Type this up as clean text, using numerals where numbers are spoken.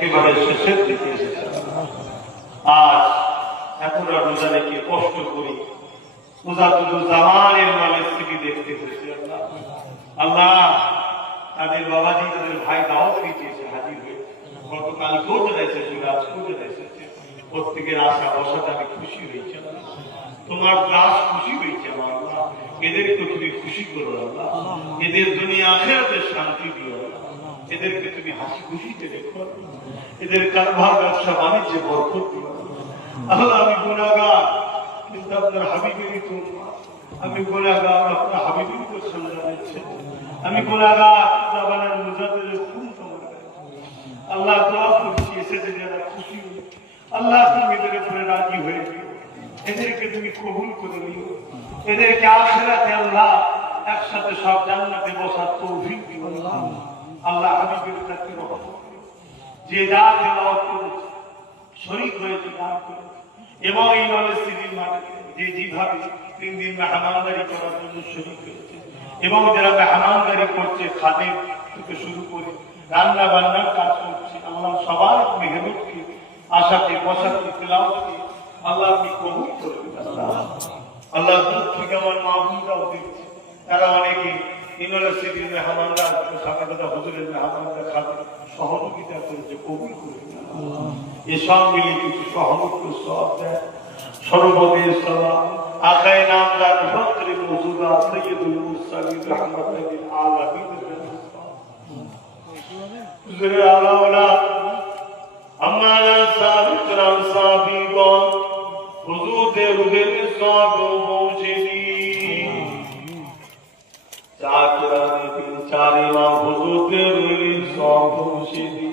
একেবারে শেষের দিকে এসেছে। আজ এতটা রোজা রেখে কষ্ট করি মুজাদ্দিদুজ্জামানের নামের স্মৃতি দেখতে এসেছি। আল্লাহ তাদের বাবাজি তাদের ভাই দাওয়াত দিয়েছে, হাজির হয়েছে, গতকালকেও যারা এসেছে, আজকেও যারা এসেছে, প্রত্যেকের আশা বসাতে আমি খুশি হয়েছি। তোমার দাস খুশি হয়েছে আমার আল্লাহ, এদেরকে তুমি খুশি করো আল্লাহ, এদের দুনিয়া আখিরাতে শান্তি দিও আল্লাহ, এদেরকে তুমি হাসি খুশিতে দেখো, এদের কারবার ব্যবসা বাণিজ্যে বরকত দিও আল্লাহ। আমি গুনাহগার, কিন্তু আপনার হাবিবেরই তো আমি গুনাহগার, আপনার হাবিবেরই তো সামনে আছে। আমি গুনাহগার, জাবানের মুজাদ্দিদের খুন তোমার আল্লাহ দোয়া করছি, এসেছে যারা খুশি হয়ে আল্লাহ তুমি এদের উপরে রাজি হয়ে দিও, এদেরকে তুমি কবুল করে নিও, এদেরকে আখিরাতে আল্লাহ একসাথে সব জান্নাতে বসার তৌফিক দিও আল্লাহ। আল্লাহ হাবিবের কাছে রহমত যে যা তেলাওয়াত করেছে, শরীক হয়েছে, দান করেছে, এবং এই মসজিদের মাঠে যে যেভাবে 3 দিন মেহমানদারি করার জন্য শরীক হয়েছে, এবং যারা মেহমানদারি করছে, খাদের থেকে শুরু করে রান্না বান্নার কাজ করছে, আল্লাহ সবার মেহনতকে, আশাকে, বসাকে, তেলাওয়াতকে আল্লাহ আপনি কবুল করবেন আল্লাহ। দূর থেকে আমার মাহবুবরাও দিচ্ছে, তারা অনেকে ইউনিভার্সিটির মেহমানরা, সাকাদাতা হুজুরের মেহমানরা খাতে সহযোগিতা করেছে, কবুল করবেন এসব মিলিয়ে কিছু সহমত সব দেয়। সর্বদেশ সালাম আকায়ে নামদার ফকরে মওজুদা সৈয়দুল মুরসালিন রাহমাতুল লিল আলামিন হুজুরে আলাওলা আমারা সাবিকরাম সাবিগণ হুজুরের রুহের সব পৌঁছে দি চাকরানে তিন চার ইমাম হুজুরের রুহের সব পৌঁছে দি